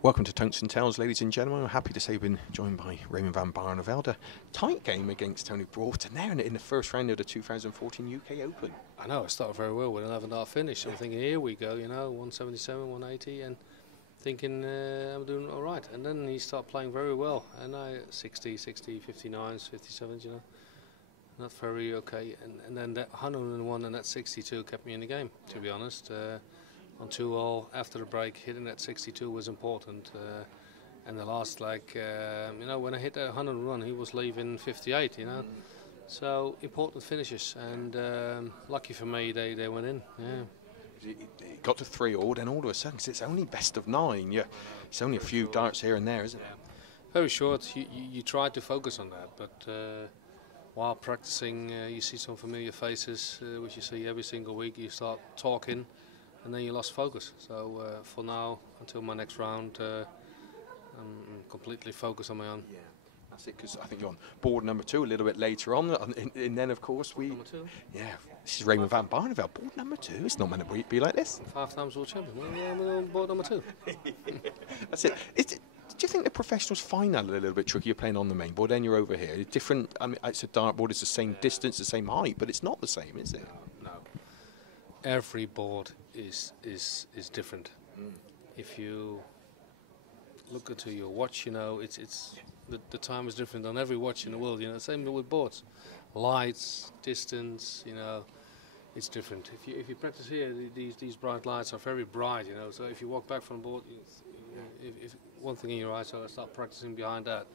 Welcome to Tungsten Tales, ladies and gentlemen. I'm happy to say we've been joined by Raymond van Barneveld. A tight game against Tony BROUGHTON there in the first round of the 2014 UK Open. I know, I started very well with an 11-dart finish. I'm thinking, here we go, 177, 180, and thinking I'm doing all right. And then he started playing very well, and I 60, 59s, 57s, not very okay. And then that 101 and that 62 kept me in the game, to be honest. On 2-all after the break, hitting that 62 was important. And the last leg, when I hit that 101, he was leaving 58, So important finishes, and lucky for me, they went in. Yeah. It got to 3-all, then all of a sudden, 'cause it's only best of 9. Yeah, it's only a few darts here and there, isn't it? Very short. You try to focus on that, but while practicing, you see some familiar faces, which you see every single week. You start talking, and then you lost focus. So for now, until my next round, I'm completely focused on my own. Yeah. That's it, because I think you're on board number 2 a little bit later on, and then of course Number 2? Yeah, this is Raymond van Barneveld, board number 2. It's not meant to be like this. 5 times world champion. Yeah, I'm on board number 2. That's it. Do you think the professionals find that a little bit tricky? You're playing on the main board, then you're over here. It's different. I mean, it's a dartboard. It's the same distance, the same height, but it's not the same, is it? No. Every board is different. If you look into your watch, it's the time is different on every watch in the world. Same with boards, lights, distance. It's different. If you practice here, these bright lights are very bright. So if you walk back from the board, if one thing in your eye, so I start practicing behind that.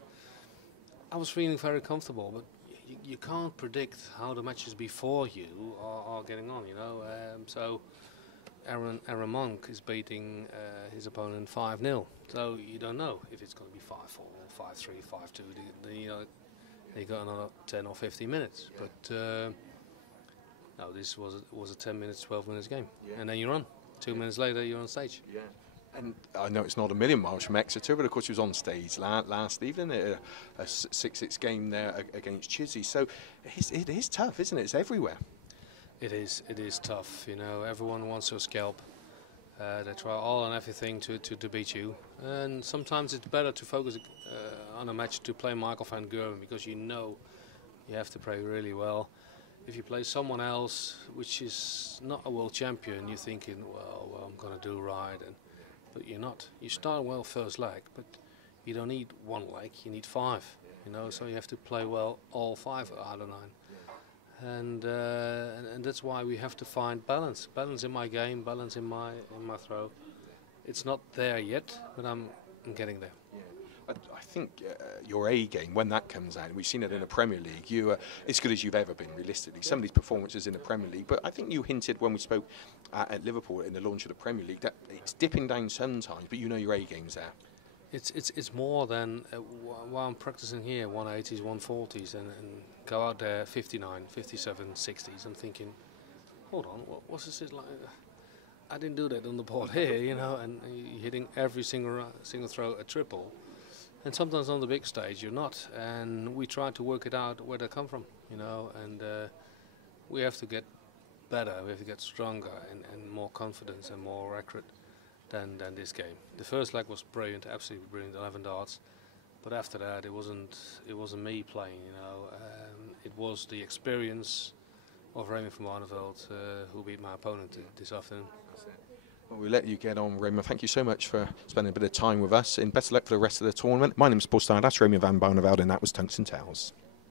I was feeling very comfortable, but you can't predict how the matches before you are getting on. So Aaron Monk is beating his opponent 5-0. So you don't know if it's going to be 5-4, 5-3, 5-2. They got another 10 or 15 minutes. Yeah. But no, this was a 10 minutes, 12 minutes game. Yeah. And then you run. 2 minutes later, you're on stage. Yeah. And I know it's not a million miles from Exeter, but of course he was on stage last evening at a 6-6 game there against Chizzy. So it is tough, isn't it? It's everywhere. It is tough. Everyone wants your scalp. They try all and everything to beat you. And sometimes it's better to focus on a match to play Michael van Gerwen, because you have to play really well. If you play someone else, which is not a world champion, you're thinking, well I'm going to do right. But you're not. You start well first leg, but you don't need one leg, you need 5. So you have to play well all 5 out of 9. And that's why we have to find balance in my game, balance in my throw. It's not there yet, but I'm getting there. Yeah. I think your A game, when that comes out, we've seen it in the Premier League, you are as good as you've ever been, realistically. Some of these performances in the Premier League, but I think you hinted when we spoke at Liverpool in the launch of the Premier League that it's dipping down sometimes, but your A game's there. It's more than while I'm practicing here 180s, 140s, and go out there 59, 57, 60s. I'm thinking, hold on, what's this like? I didn't do that on the board here, and you're hitting every single throw a triple. And sometimes on the big stage you're not, and we try to work it out where they come from, and we have to get better, we have to get stronger and more confidence and more accurate than this game. The first leg was brilliant, absolutely brilliant, 11 darts, but after that it wasn't me playing, it was the experience of Raymond van Barneveld who beat my opponent this afternoon. Well, we'll let you get on, Raymond. Thank you so much for spending a bit of time with us, and best of luck for the rest of the tournament. My name's Paul Stein, that's Raymond van Barneveld, and that was Tungsten Tales.